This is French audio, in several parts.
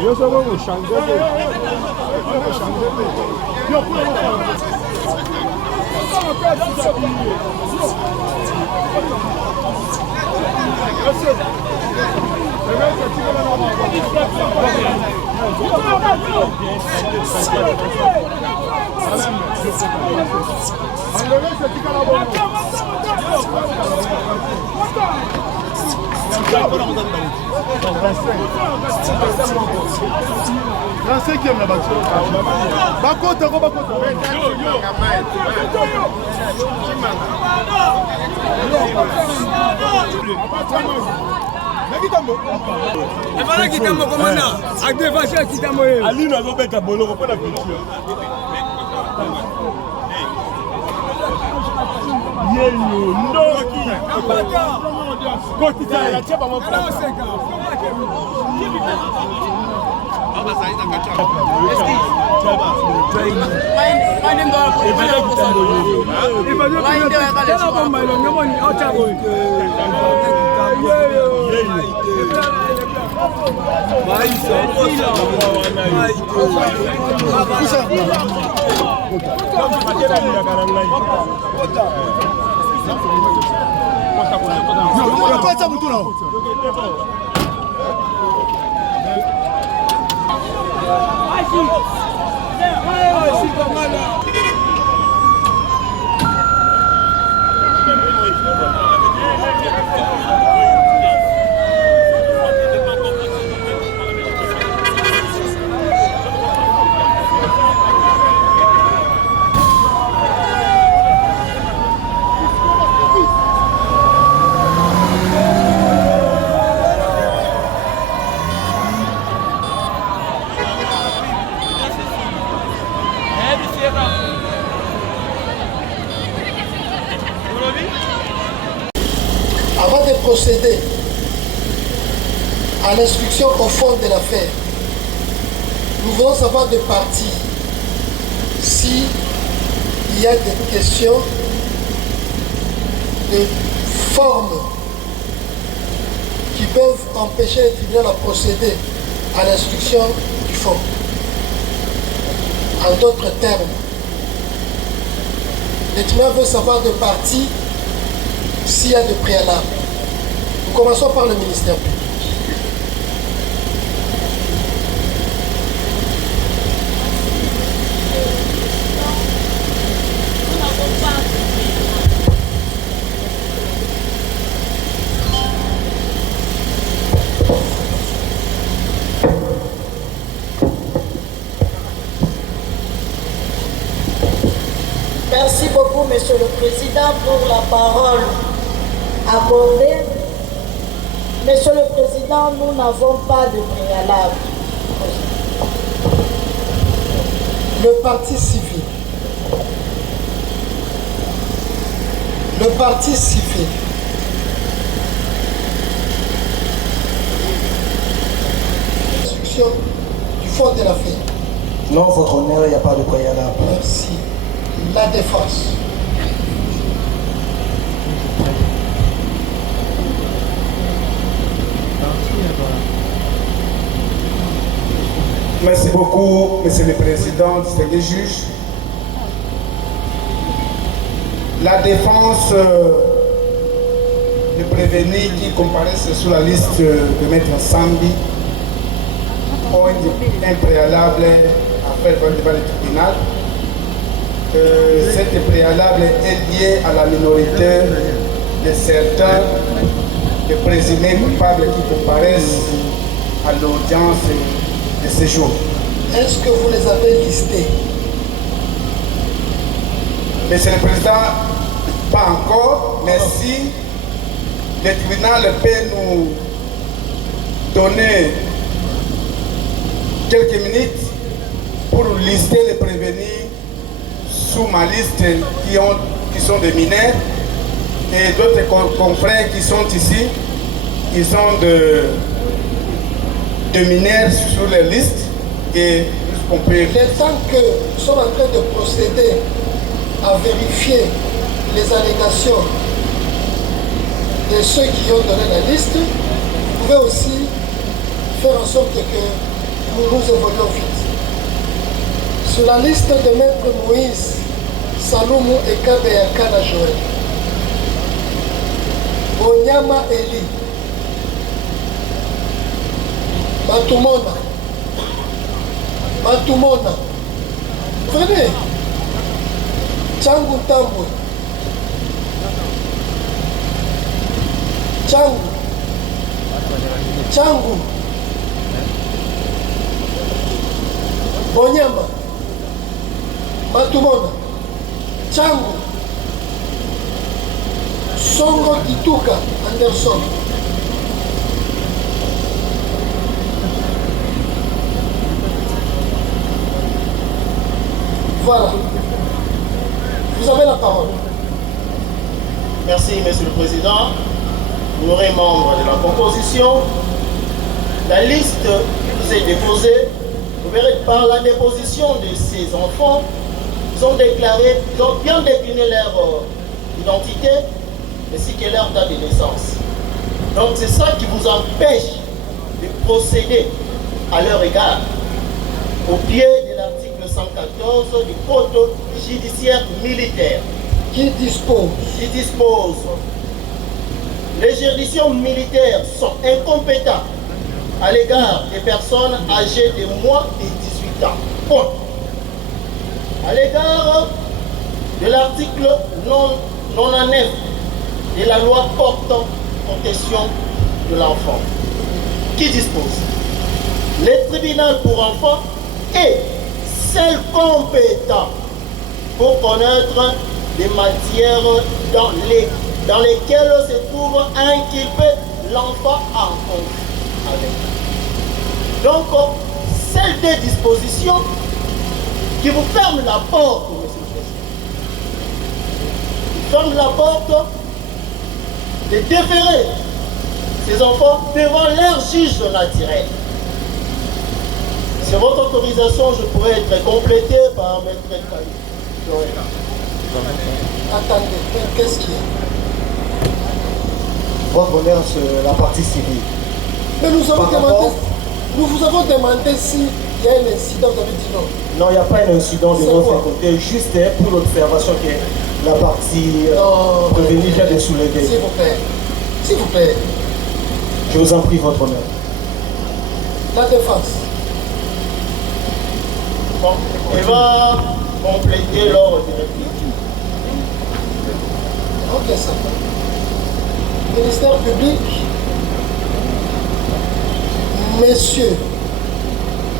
Yo soy un changuete. Avant de procéder à l'instruction au fond de l'affaire, nous voulons savoir de partie s'il y a des questions de forme qui peuvent empêcher le tribunal à procéder à l'instruction du fond. En d'autres termes, le tribunal veut savoir de partie s'il y a de préalables. Nous commençons par le ministère public. Merci beaucoup, Monsieur le Président, pour la parole accordée. Monsieur le Président, nous n'avons pas de préalable. Le parti civil. Le parti civil. Instruction du fond de l'affaire. Non, votre honneur, il n'y a pas de préalable. Merci. La défense. Merci beaucoup, Monsieur le Président, distingué juge. La défense de prévenir qui comparaissent sur la liste de Maître Sambi ont un préalable à faire devant le tribunal. Cette préalable est liée à la minorité de certains de présumés coupables qui comparaissent à l'audience de ce jour. Est-ce que vous les avez listés? Monsieur le Président, pas encore, mais si le tribunal peut nous donner quelques minutes pour lister les prévenus sous ma liste qui sont des mineurs et d'autres confrères qui sont ici, qui sont de mineurs sur les listes et qu'on peut... Le temps que nous sommes en train de procéder à vérifier les allégations de ceux qui ont donné la liste, vous pouvez aussi faire en sorte que nous nous évoluions vite. Sur la liste de Maître Moïse, Saloumou et Kabeyakana Joël, Onyama Eli, Matumona, venez, Changu Tambwe, Changu, Onyama, Matumona, Changu, Songo Kituka Anderson. Voilà. Vous avez la parole. Merci, Monsieur le Président. Honorés membres de la composition, la liste qui vous est déposée, vous verrez que par la déposition de ces enfants, ils ont déclaré, ils ont bien décliné leur identité ainsi que leur date de naissance. Donc c'est ça qui vous empêche de procéder à leur égard au pied de l'article 114 du Code judiciaire militaire qui dispose les juridictions militaires sont incompétentes à l'égard des personnes âgées de moins de 18 ans. Point. À l'égard de l'article 99 de la loi portant protection de l'enfant, qui dispose le tribunal pour enfants est seul compétent pour connaître des matières dans lesquelles se trouve inculpé l'enfant en conflit avec. Donc, celles des dispositions qui vous ferment la porte, monsieur le Président, qui ferment la porte de déférer ces enfants devant leur juge naturel. Sur votre autorisation, je pourrais être complété par Maître Joël. Attendez, qu'est-ce qu'il y a? Votre honneur sur la partie civile. Mais nous vous avons demandé s'il y a un incident, vous avez dit non. Non, il n'y a pas un incident de notre côté, juste pour l'observation que la partie prévenue vient de soulever. S'il vous plaît, s'il vous plaît. Je vous en prie, votre honneur. La défense. Bon, il va compléter l'ordre de réplique. Ok, ça va. Ministère public, Messieurs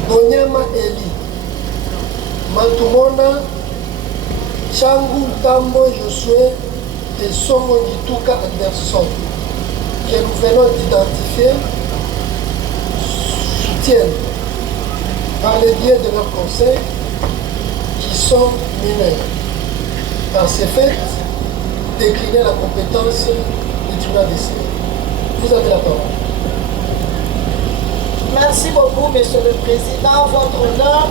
Bonyama Eli, Matumona, Changu Tambo Josué et Songo Nituka Anderson, que nous venons d'identifier, soutiennent par le biais de leur conseil qui sont mineurs. Par ces faits, décliner la compétence du tribunal d'essai. Vous avez la parole. Merci beaucoup, Monsieur le Président, votre honneur.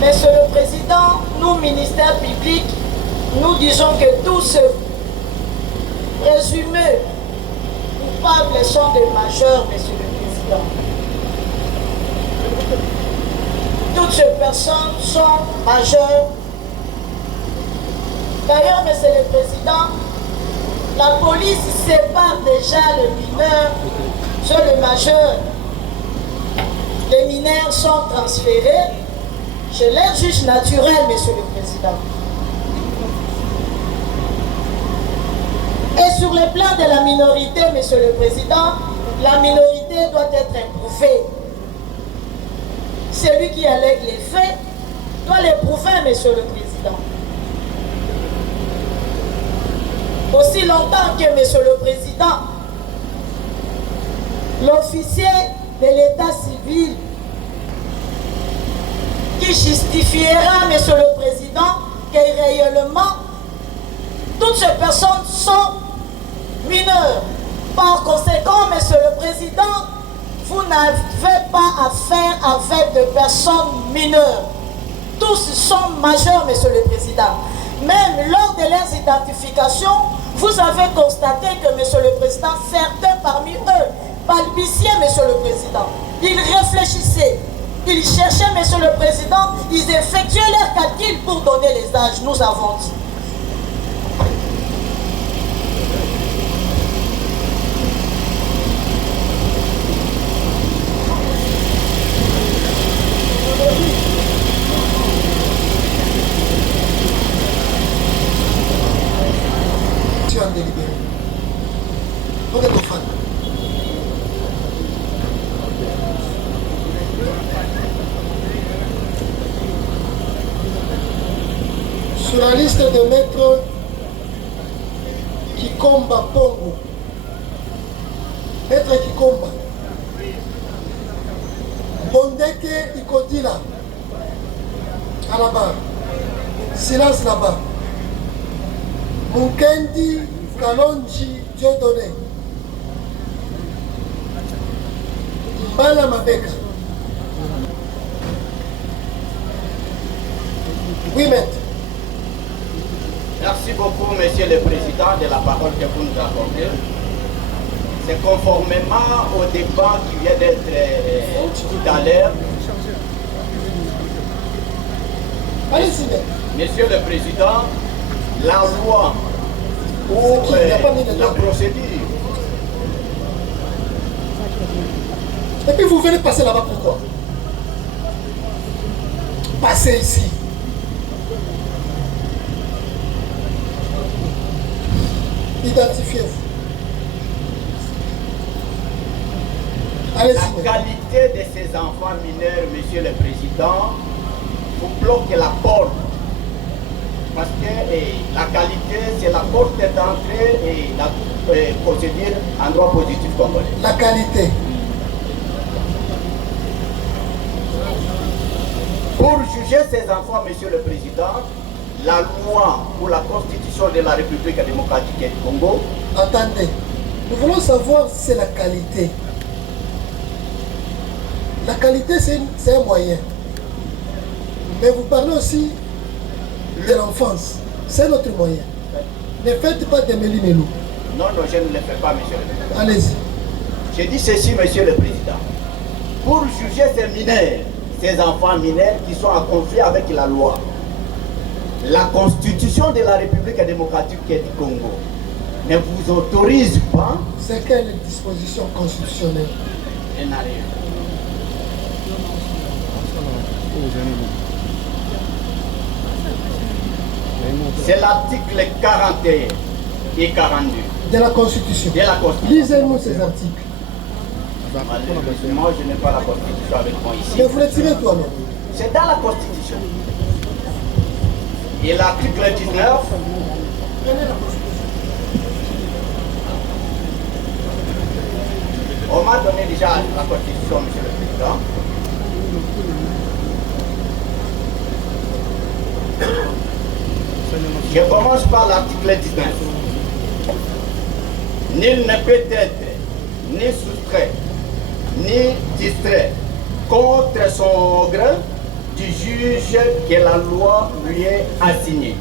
Monsieur le Président, nous, ministère public, nous disons que tous ceux présumés coupables sont des majeurs, Monsieur le Président. Toutes ces personnes sont majeures. D'ailleurs, Monsieur le Président, la police sépare déjà le mineur sur le majeur. Les mineurs sont transférés chez leur juge naturel, Monsieur le Président. Et sur le plan de la minorité, Monsieur le Président, la minorité doit être éprouvée. Celui qui allègue les faits doit les prouver, Monsieur le Président. Aussi longtemps que, Monsieur le Président, l'officier de l'état civil qui justifiera, Monsieur le Président, que réellement toutes ces personnes sont mineures. Par conséquent, Monsieur le Président, vous n'avez pas affaire avec de personnes mineures. Tous sont majeurs, Monsieur le Président. Même lors de leurs identifications, vous avez constaté que, Monsieur le Président, certains parmi eux balbutiaient, Monsieur le Président. Ils réfléchissaient, ils cherchaient, Monsieur le Président, ils effectuaient leurs calculs pour donner les âges. Nous avons dit. Délibéré. Donc, elle est fan. Sur la liste de maîtres Kikomba Pongo, maître Kikomba, Bondeke Ikodila, à la barre, silence là-bas. Mukendi Kalonji Dieudonné, Mbala Mabeka. Oui, maître. Merci beaucoup, Monsieur le Président, de la parole que vous nous accordez. C'est conformément au débat qui vient d'être tout à l'heure. Allez-y, maître. Monsieur le Président, la loi ou la procédure. Et puis vous venez passer là-bas pourquoi? Passez ici. Identifiez-vous. Allez-y. La qualité de ces enfants mineurs, Monsieur le Président, vous bloquez la porte. Parce que la qualité, c'est la porte d'entrée et la procédure en droit positif congolais. La qualité. Pour juger ces enfants, Monsieur le Président, la loi ou la constitution de la République démocratique du Congo. Attendez, nous voulons savoir si c'est la qualité. La qualité, c'est un moyen. Mais vous parlez aussi de l'enfance. C'est notre moyen. Ne faites pas de méli-mélou. Non, non, je ne le fais pas, Monsieur le Président. Allez-y. J'ai dit ceci, Monsieur le Président. Pour juger ces mineurs, ces enfants mineurs qui sont en conflit avec la loi, la constitution de la République démocratique du Congo ne vous autorise pas. C'est quelle disposition constitutionnelle? Je n'ai rien. C'est l'article 41 et 42 de la Constitution. de la Constitution. Lisez-nous ces articles. Malheureusement, je n'ai pas la Constitution avec moi ici. Mais vous les tirez toi-même. C'est dans la Constitution. Et l'article 19, on m'a donné déjà la Constitution, Monsieur le Président. Je commence par l'article 19. Nul ne peut être ni soustrait, ni distrait contre son gré du juge que la loi lui est assignée.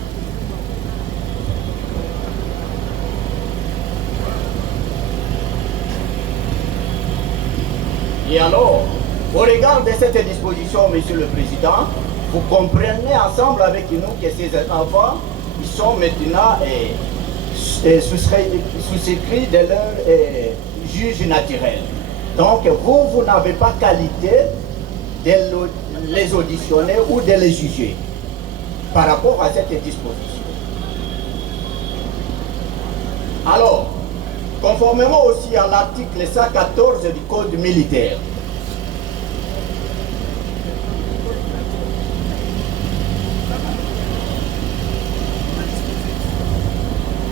Et alors, au regard de cette disposition, Monsieur le Président, vous comprenez ensemble avec nous que ces enfants, ils sont maintenant souscrits de leur juge naturel. Donc, vous n'avez pas qualité de les auditionner ou de les juger par rapport à cette disposition. Alors, conformément aussi à l'article 114 du Code militaire,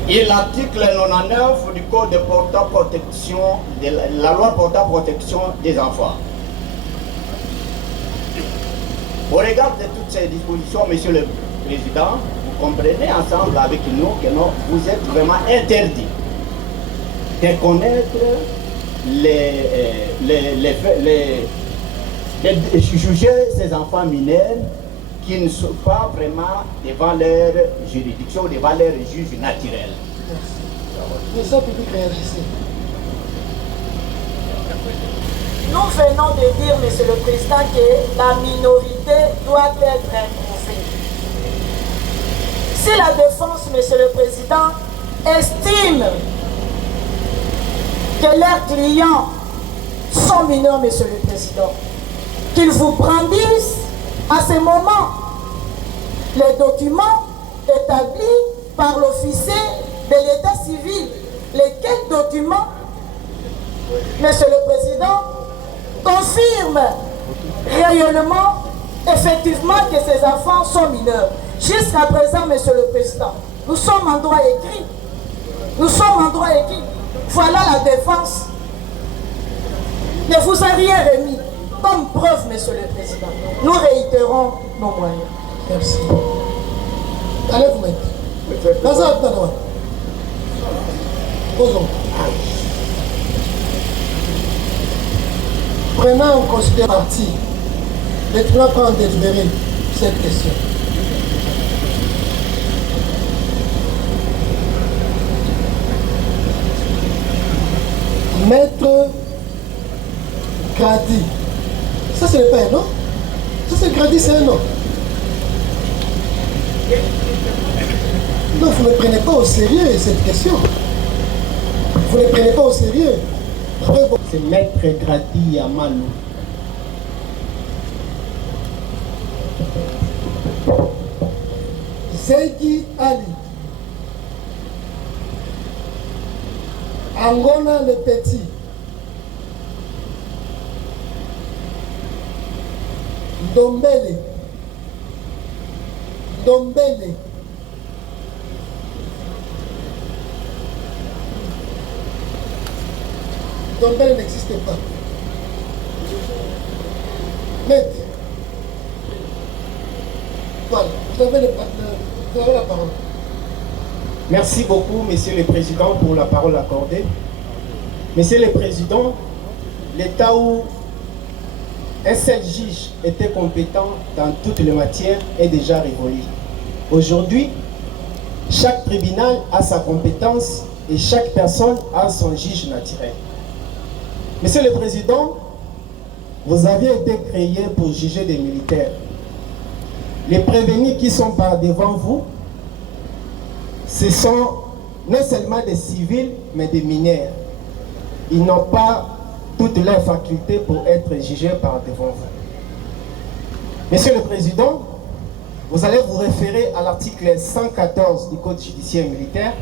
et l'article 99 du Code portant protection, de la loi portant protection des enfants. Au regard de toutes ces dispositions, Monsieur le Président, vous comprenez ensemble avec nous que non, vous êtes vraiment interdit de connaître juger ces enfants mineurs qui ne sont pas vraiment devant leur juridiction, devant leur juge naturel. Mais ça, public réagissez. Nous venons de dire, Monsieur le Président, que la minorité doit être improuvée. Si la défense, Monsieur le Président, estime que leurs clients sont mineurs, Monsieur le Président, qu'ils vous brandissent à ce moment les documents établis par l'officier de l'état civil. Lesquels documents, Monsieur le Président, confirment réellement, effectivement, que ces enfants sont mineurs. Jusqu'à présent, Monsieur le Président, nous sommes en droit écrit. Nous sommes en droit écrit. Voilà la défense. Ne vous a rien remis. Comme preuve, Monsieur le Président, nous réitérons nos moyens. Merci. Allez vous mettre. Bazar Banoua. Posons. Prenant en considération les trois points délibérés cette question. Maître Grady. Ça, ce n'est pas un nom. Ça, c'est Grady, c'est un nom. Non, vous ne prenez pas au sérieux cette question. Vous ne prenez pas au sérieux. C'est Maître Grady Yamalou. Zegi Ali. Angola le Petit. Dombele. Dombele. Dombele n'existe pas. Maître. Voilà, vous avez la parole. Merci beaucoup, Monsieur le Président, pour la parole accordée. Monsieur le Président, l'État où un seul juge était compétent dans toutes les matières est déjà révolu. Aujourd'hui, chaque tribunal a sa compétence et chaque personne a son juge naturel. Monsieur le Président, vous avez été créé pour juger des militaires. Les prévenus qui sont par devant vous, ce sont non seulement des civils, mais des mineurs. Ils n'ont pas toutes leurs facultés pour être jugés par devant vous. Monsieur le Président, vous allez vous référer à l'article 114 du Code judiciaire militaire,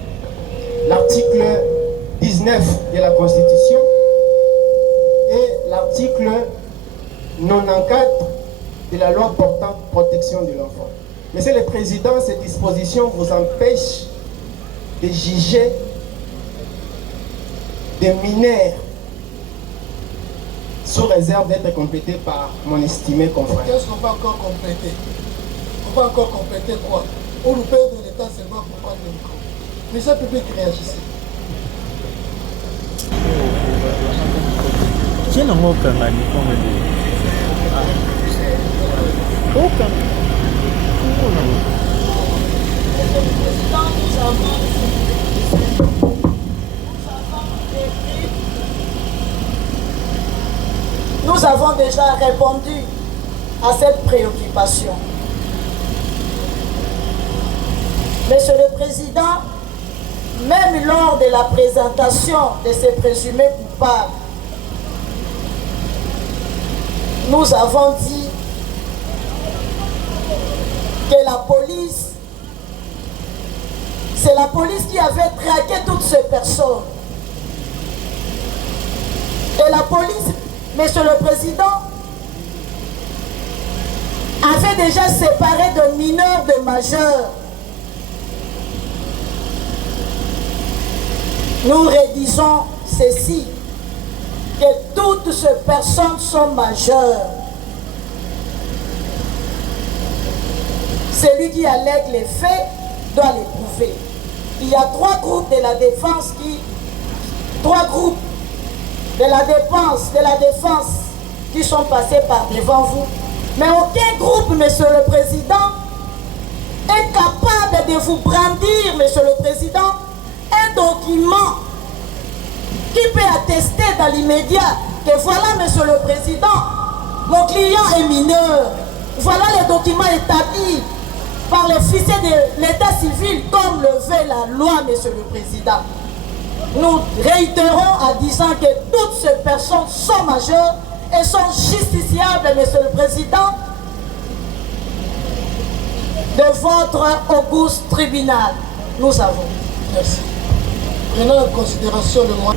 l'article 19 de la Constitution et l'article 94 de la loi portant protection de l'enfant. Monsieur le Président, ces dispositions vous empêchent de juger des mineurs sous réserve d'être complétés par mon estimé confrère. Qu'est-ce qu'on va encore compléter? On va encore compléter quoi? Pour le père de l'État seulement pour prendre le micro. Monsieur le public, réagissez. Qui n'a aucun mani comme lui? Aucun. Nous avons déjà répondu à cette préoccupation. Monsieur le Président, même lors de la présentation de ces présumés coupables, nous avons dit que la police, c'est la police qui avait traqué toutes ces personnes. Et la police, Monsieur le Président, avait déjà séparé de mineurs de majeurs. Nous rédigeons ceci, que toutes ces personnes sont majeures. Celui qui allègue les faits doit les prouver. Il y a trois groupes de la défense de la défense qui sont passés par devant vous. Mais aucun groupe, Monsieur le Président, est capable de vous brandir, Monsieur le Président, un document qui peut attester dans l'immédiat que voilà, Monsieur le Président, mon client est mineur. Voilà les documents établis par l'officier de l'état civil comme le veut la loi, Monsieur le Président. Nous réitérons en disant que toutes ces personnes sont majeures et sont justiciables, Monsieur le Président, de votre auguste tribunal. Nous avons. Merci. Prenons en considération le mois.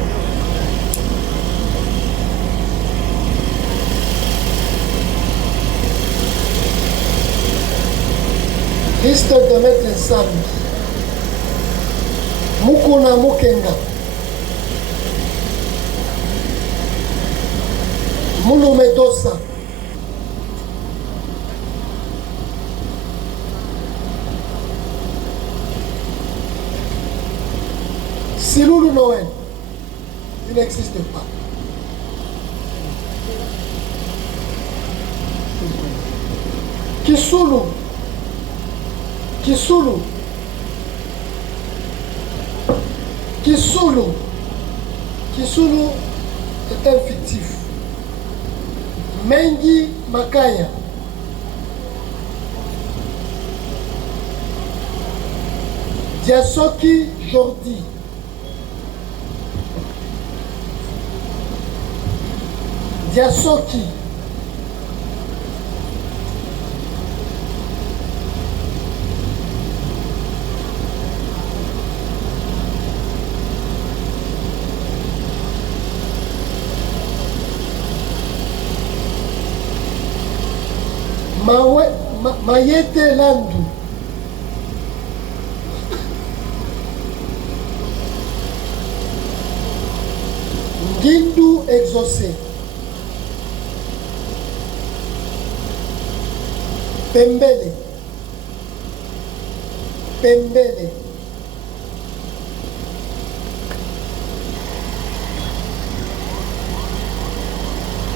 Liste de maître Nsami. Mukuna Mukenga. Mulume Dosa. Siloulou Noël. Il n'existe pas. Kisulu. Kisulu. Kisulu. Kisulu est un fictif. Mengi Makaya. Diasoki Jordi. Diasoki. Mayete Landu. Ngindu exaucé. Pembele. Pembele.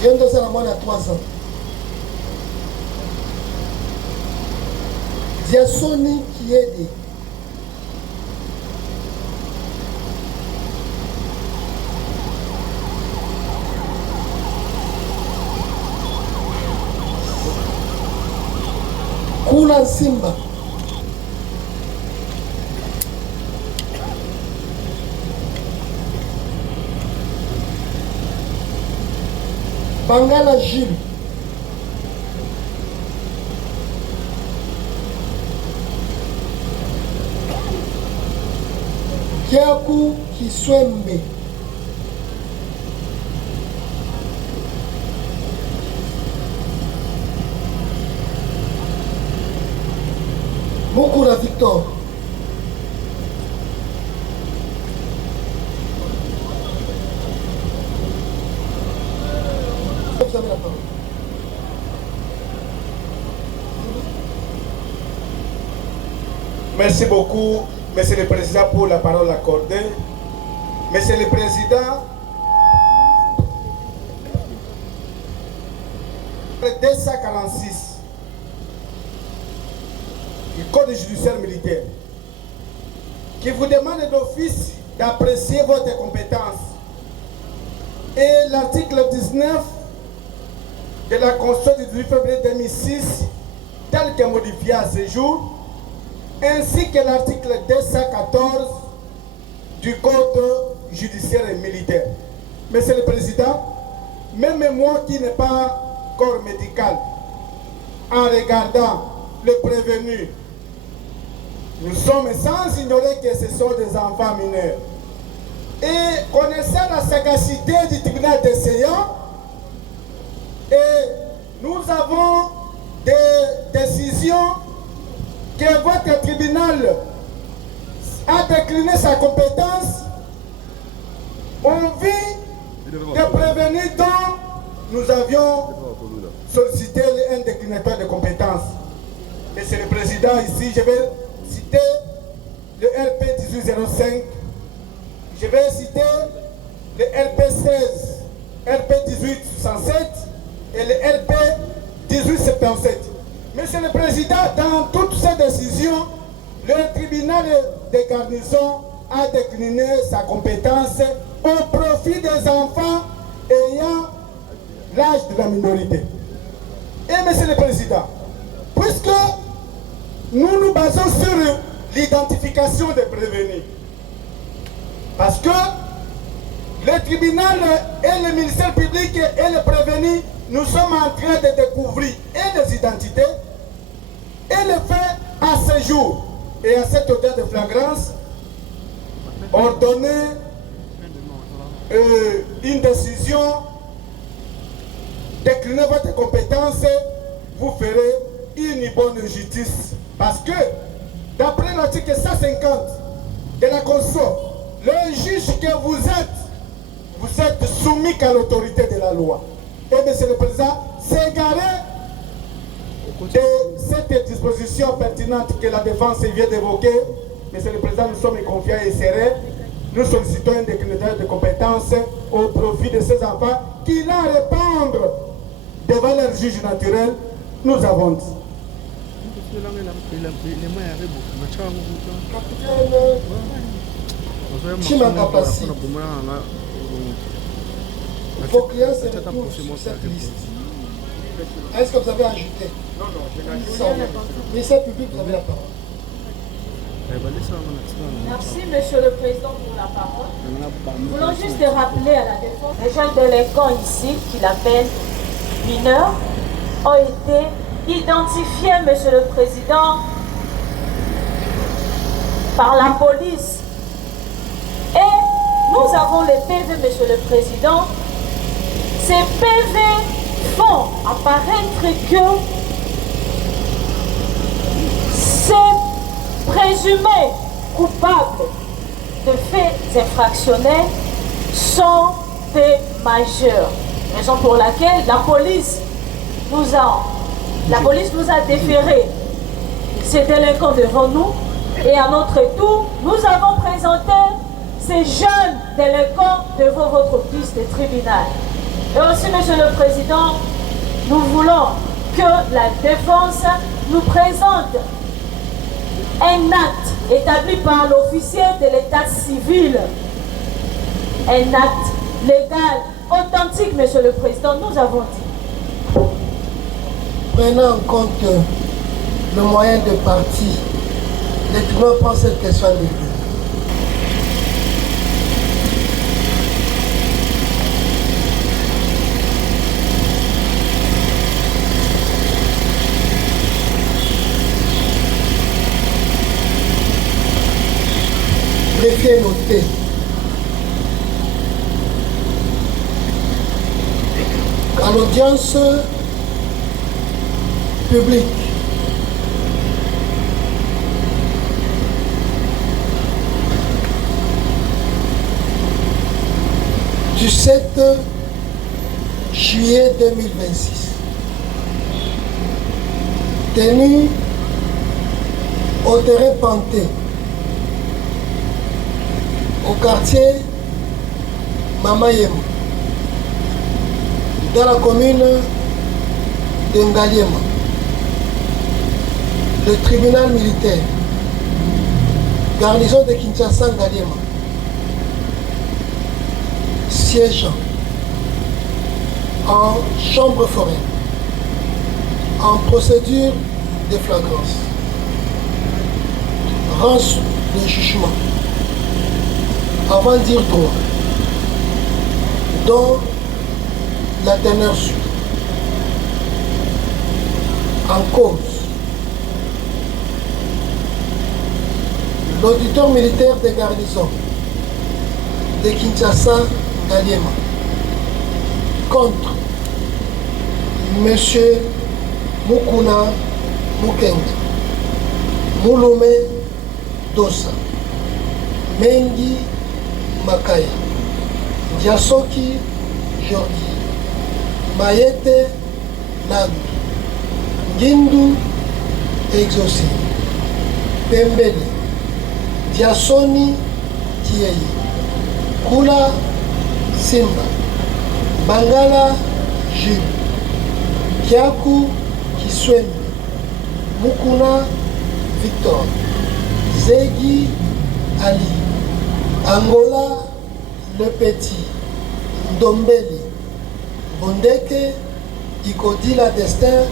Yondo Salamon à 3 ans. Diasoni Kiede. Kula Simba. Bangala Gilles. Kiaku Kiswembe. Mokura Victor. Vous avez la parole. Merci beaucoup, Monsieur le Président, pour la parole accordée. Monsieur le Président, le 246 du Code judiciaire militaire qui vous demande d'office d'apprécier votre compétence et l'article 19 de la Constitution du 18 février 2006 tel que modifié à ce jour, ainsi que l'article 214 du Code judiciaire et militaire. Monsieur le Président, même moi qui n'ai pas corps médical, en regardant le prévenu, nous sommes sans ignorer que ce sont des enfants mineurs. Et connaissant la sagacité du tribunal des séants, et nous avons des décisions que votre tribunal a décliné sa compétence en vue de prévenir dont nous avions sollicité un déclinateur de compétences. Monsieur le Président, ici je vais citer le RP 1805, je vais citer le RP 16 1867 et le RP 1877. Monsieur le Président, dans toutes ces décisions, le tribunal de garnison a décliné sa compétence au profit des enfants ayant l'âge de la minorité. Et Monsieur le Président, puisque nous nous basons sur l'identification des prévenus, parce que le tribunal et le ministère public et les prévenus, nous sommes en train de découvrir et les identités et les faits à ce jour. Et à cette hauteur de flagrance, ordonner une décision, décliner votre compétence, vous ferez une bonne justice. Parce que, d'après l'article 150 de la Constitution, le juge que vous êtes soumis qu'à l'autorité de la loi. Et Monsieur le Président, s'égarer de cette disposition pertinente que la défense vient d'évoquer, Monsieur le Président, nous sommes confiants et sereins. Nous sollicitons un déclinateur de compétences au profit de ces enfants qui l'ont à répondre devant leur juge naturel. Nous avons dit. Chimakapasi. Vos clients se retrouvent sur cette liste. Est-ce que vous avez ajouté? Non, je n'ai pas. Ministère public, vous avez la parole. Merci, Monsieur le Président, pour la parole. Nous voulons juste rappeler à la défense, les jeunes délinquants ici, qui l'appellent mineurs, ont été identifiés, Monsieur le Président, par la police. Et nous avons les PV, Monsieur le Président. Ces PV font apparaître que ces présumés coupables de faits infractionnels sont des majeurs. Raison pour laquelle la police nous a déféré ces délinquants devant nous, et à notre tour, nous avons présenté ces jeunes délinquants devant votre piste de tribunal. Et aussi, Monsieur le Président, nous voulons que la défense nous présente un acte établi par l'officier de l'état civil, un acte légal, authentique, Monsieur le Président, nous avons dit. Prenant en compte le moyen de parti, les tribunaux prennent cette question de vue. Greffier noté. À l'audience publique, du 7 juillet 2026, tenu au terrain Panté, au quartier Mamayema, dans la commune de Ngaliema, le tribunal militaire, garnison de Kinshasa Ngaliema, siégeant en chambre foraine, en procédure de flagrance, rance de jugement, avant de dire droit, dont la teneur suit. En cause, l'auditeur militaire de garnison de Kinshasa Ngaliema contre M. Mukuna Mukenga, Mulume Dosa, Mengi Makaya, Diasoki Jordi, Mayete Lagu, Gindu Exaucé, Pembele, Diasoni Tiei, Kula Simba, Bangala Jules, Kiaku Kiswembe, Mukuna Victor, Zegi Ali, Angola Le Petit, Ndombele, Bondeke, Ikodila Destin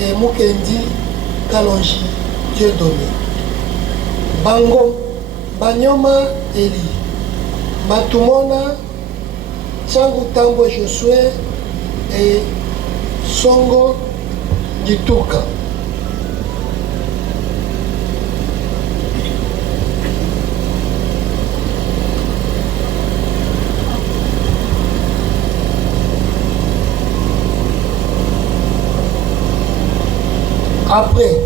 et Mukendi Kalonji Dieudonné. Bango, Banyoma Eli, Matumona, Tchangu Tambo Josué et Songo Gituka. Après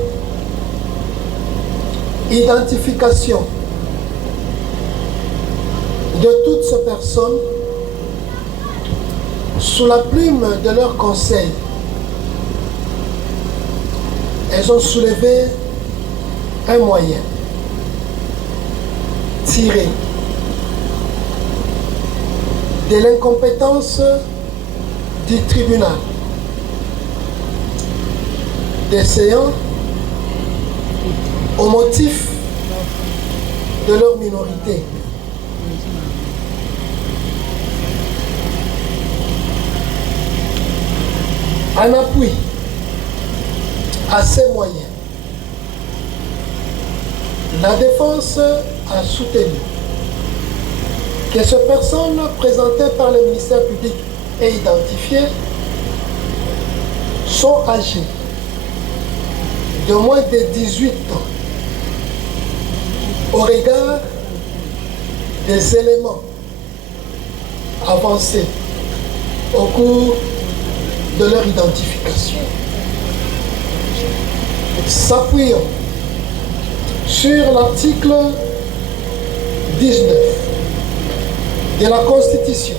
identification de toutes ces personnes sous la plume de leur conseil, elles ont soulevé un moyen tiré de l'incompétence du tribunal, d'essayant au motif de leur minorité. En appui à ces moyens, la défense a soutenu que ces personnes présentées par le ministère public et identifiées sont âgées de moins de 18 ans au regard des éléments avancés au cours de leur identification. S'appuyant sur l'article 19 de la Constitution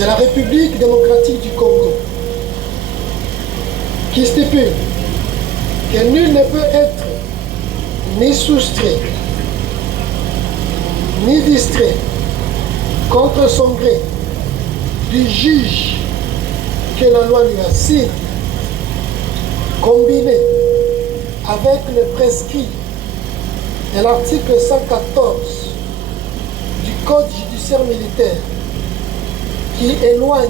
de la République démocratique du Congo, qui stipule que nul ne peut être ni soustrait, ni distrait contre son gré du juge que la loi lui assigne, combiné avec le prescrit de l'article 114 du Code judiciaire militaire qui éloigne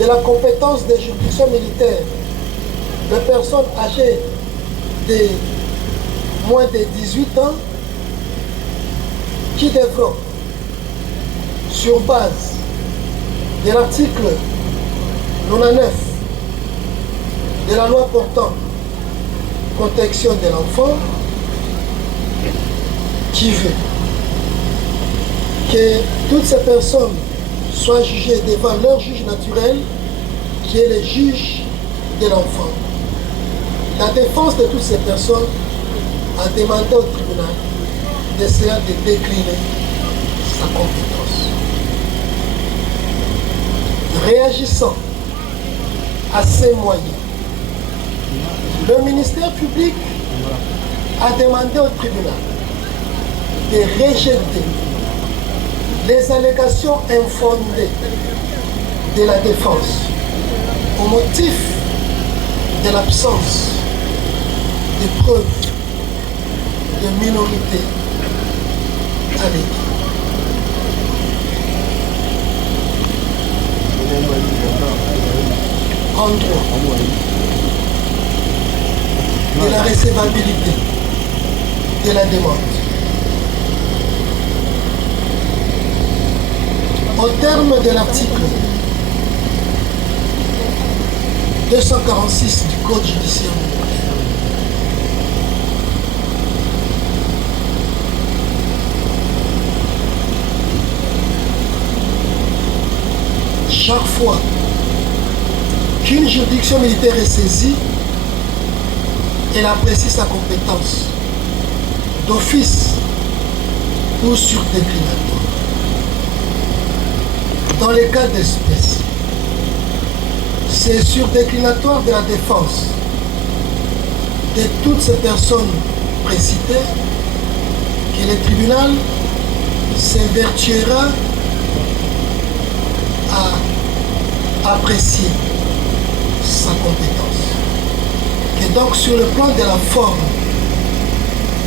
de la compétence des juridictions militaires de personnes âgées de moins de 18 ans qui devront, sur base de l'article 99 de la loi portant protection de l'enfant, qui veut que toutes ces personnes soient jugées devant leur juge naturel, qui est le juge de l'enfant. La défense de toutes ces personnes a demandé au tribunal d'essayer de décliner sa compétence. Réagissant à ces moyens, le ministère public a demandé au tribunal de rejeter les allégations infondées de la défense au motif de l'absence de preuves de minorité alléguée. En droit de la recevabilité de la demande. Au terme de l'article 246 du Code judiciaire, chaque fois qu'une juridiction militaire est saisie, elle apprécie sa compétence d'office ou sur déclinatoire. Dans les cas d'espèce, c'est sur déclinatoire de la défense de toutes ces personnes précitées que le tribunal s'évertuera à apprécier sa compétence. Et donc sur le plan de la forme,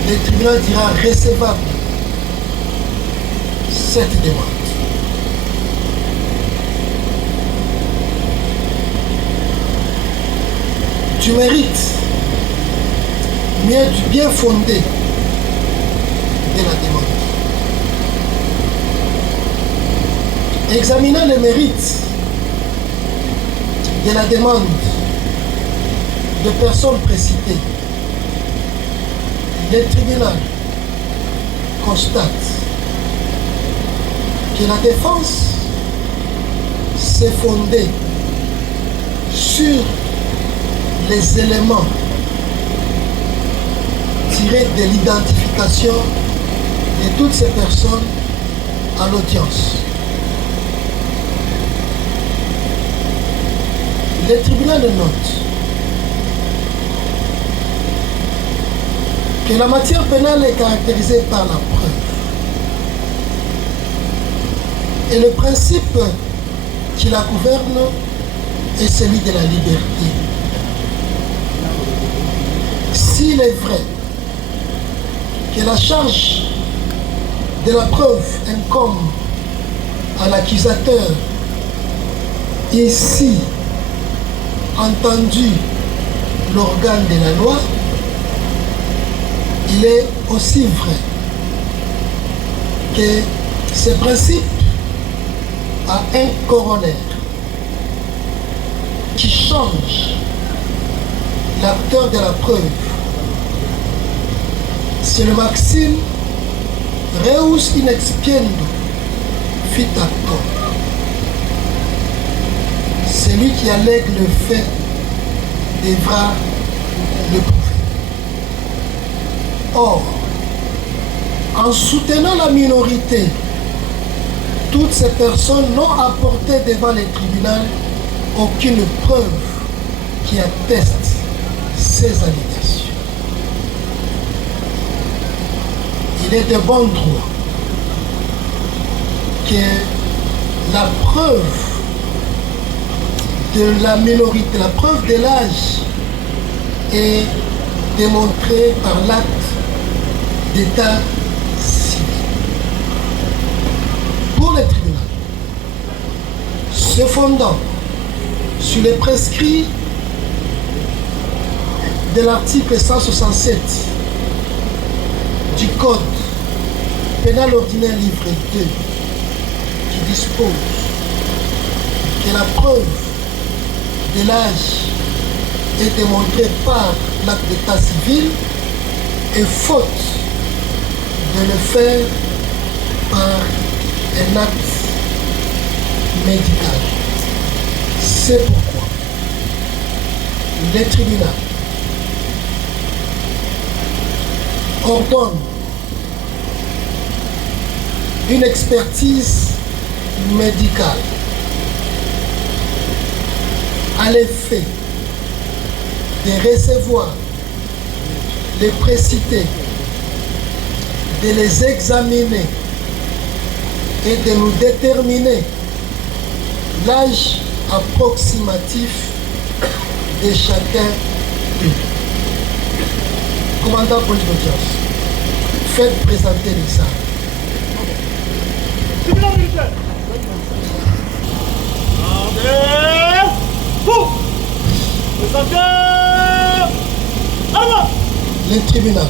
le tribunal dira recevable cette demande. Tu mérites mieux du bien fondé de la demande. Examinant le mérite de la demande de personnes précitées, le tribunal constate que la défense s'est fondée sur les éléments tirés de l'identification de toutes ces personnes à l'audience. Le tribunal note que la matière pénale est caractérisée par la preuve. Et le principe qui la gouverne est celui de la liberté. S'il est vrai que la charge de la preuve incombe à l'accusateur, ici entendu l'organe de la loi, il est aussi vrai que ce principe a un corollaire qui change l'acteur de la preuve. C'est le maxime reus in expiendo fit actor. Celui qui allègue le fait devra le prouver. Or, en soutenant la minorité, toutes ces personnes n'ont apporté devant les tribunaux aucune preuve qui atteste ces allégations. Il est de bon droit que la preuve de la minorité, la preuve de l'âge est démontrée par l'acte d'état civil. Pour les tribunaux, se fondant sur les prescrits de l'article 167 du Code pénal ordinaire livre 2, qui dispose que la preuve de l'âge est démontrée par l'acte d'état civil et faute de le faire par un acte médical. C'est pourquoi les tribunaux ordonnent une expertise médicale à l'effet de recevoir les précités, de les examiner et de nous déterminer l'âge approximatif de chacun d'eux. Commandant police d'audience, faites présenter l'examen. Tribunal militaire. Rendez-vous. Présentez. Allons. Le tribunal,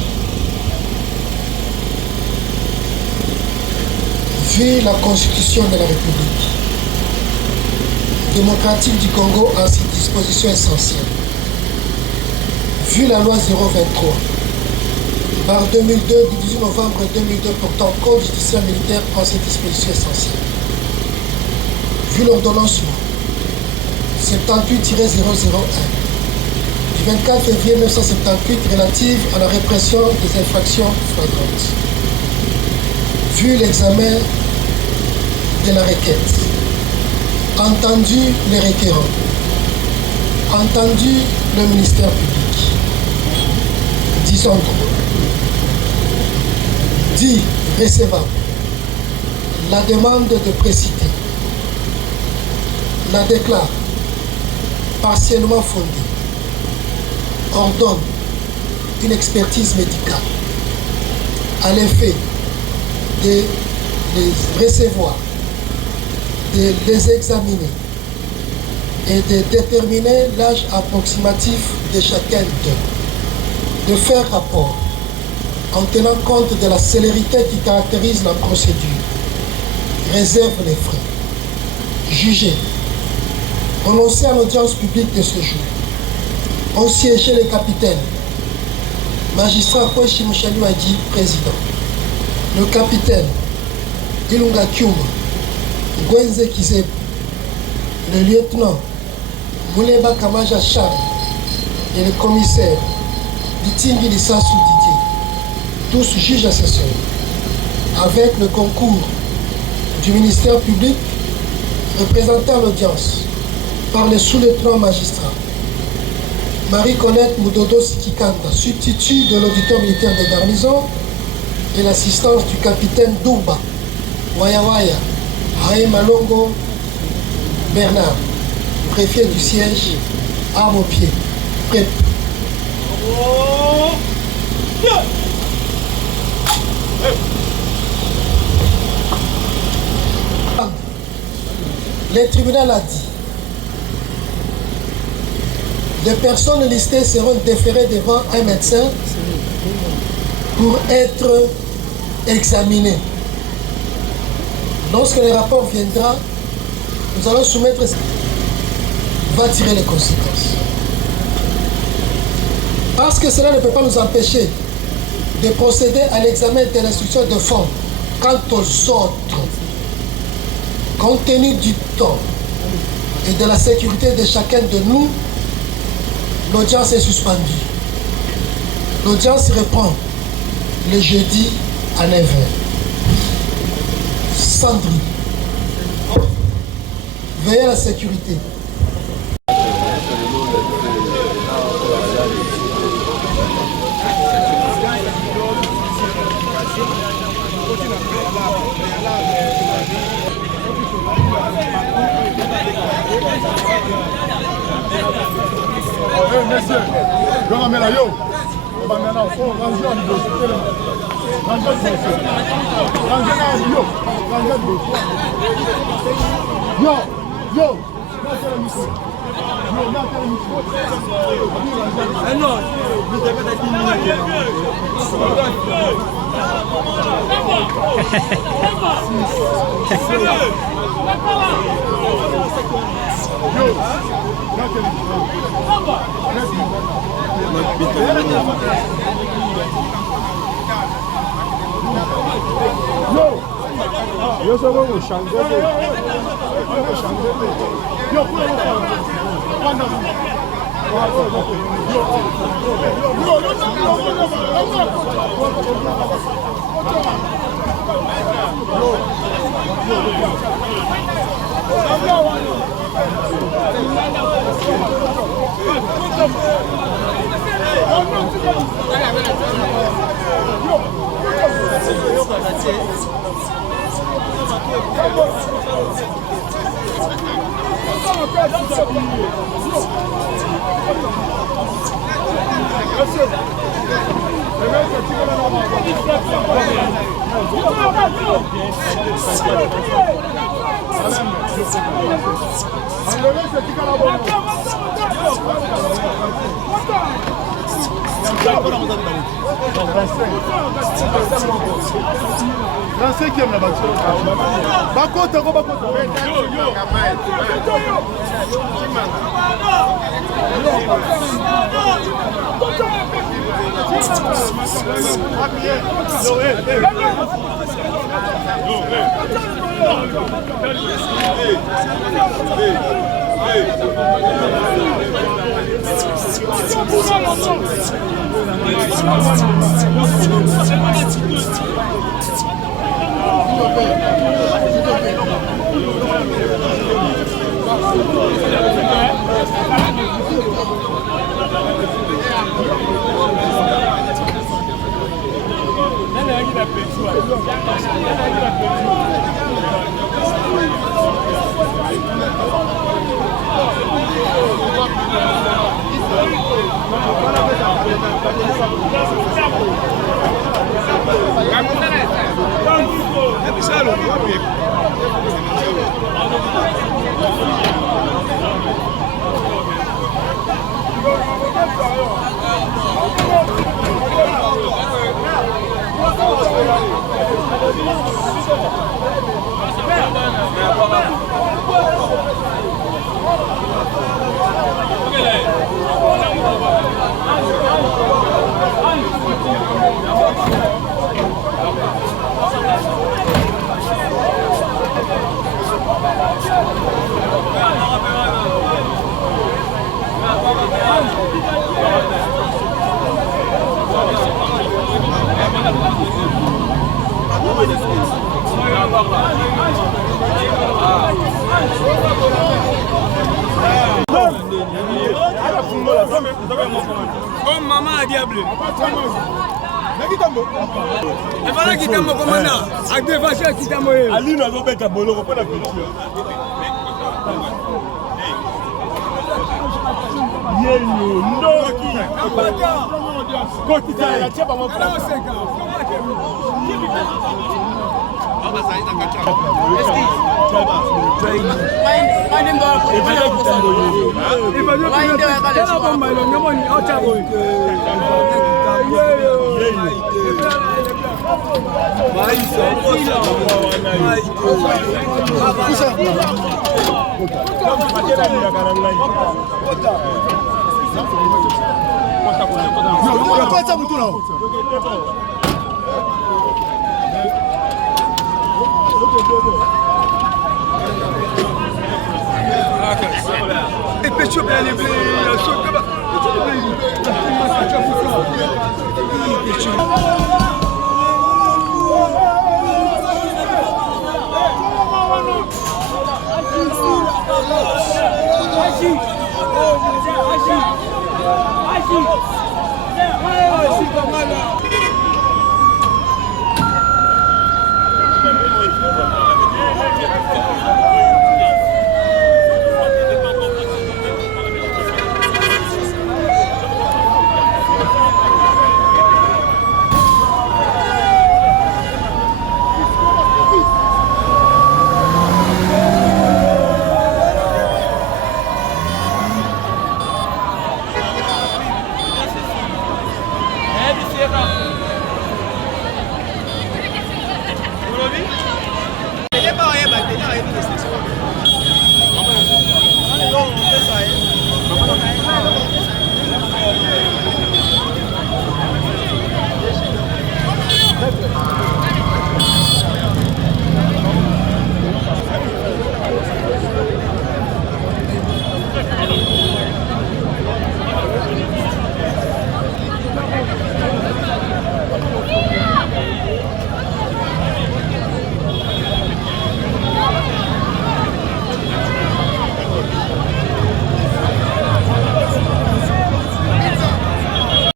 vu la Constitution de la République démocratique du Congo en ses dispositions essentielles, vu la loi 023 par 2002 du 18 novembre 2002 portant code judiciaire militaire en ses dispositions essentielles, vu l'ordonnance 78-001 du 24 février 1978 relative à la répression des infractions flagrantes, vu l'examen de la requête, entendu les requérants, entendu le ministère public, disons donc, dit recevable la demande de précité, la déclare partiellement fondée ordonne une expertise médicale à l'effet de les recevoir, de les examiner et de déterminer l'âge approximatif de chacun d'eux, de faire rapport en tenant compte de la célérité qui caractérise la procédure, réserve les frais, juger, prononcer en audience publique de ce jour, ont siégé les capitaines, magistrat Kweshi Mouchalou Adi, président, le capitaine Ilunga Kyuma, Gwenze Kizebu, le lieutenant Mouleba Kamaja Charles et le commissaire Bitingi Lissassou Didier, tous juges assesseurs, avec le concours du ministère public représentant l'audience par les sous-lieutenants magistrats Marie-Colette Moudodo Sikikanda, substitut de l'auditeur militaire de garnison, et l'assistance du capitaine Douba Wayawaya Haï Malongo Bernard, préfet du siège, armes au pied, prêt. Le tribunal a dit, les personnes listées seront déférées devant un médecin pour être examinées. Lorsque le rapport viendra, nous allons soumettre, va tirer les conséquences. Parce que cela ne peut pas nous empêcher de procéder à l'examen de l'instruction de fond quant aux autres. Compte tenu du temps et de la sécurité de chacun de nous, l'audience est suspendue. L'audience reprend le jeudi à 9h. Sandrine, veillez à la sécurité. Monsieur, je ramène à yo. On va maintenant ranger en dos. Ranger en dos. Ranger en yo. Ranger en dos. Yo, yo. Non, vous avez pas d'être yo só vou changer. Oh maman a diable. Et voilà qui t'a mon commandant. Avec des vaches qui t'a mon. Ali n'a pas bête à Boloro, pas la culture. Yélo, Noki. Kotita, la tia pas mon frère. Et puis, je suis bien élevé,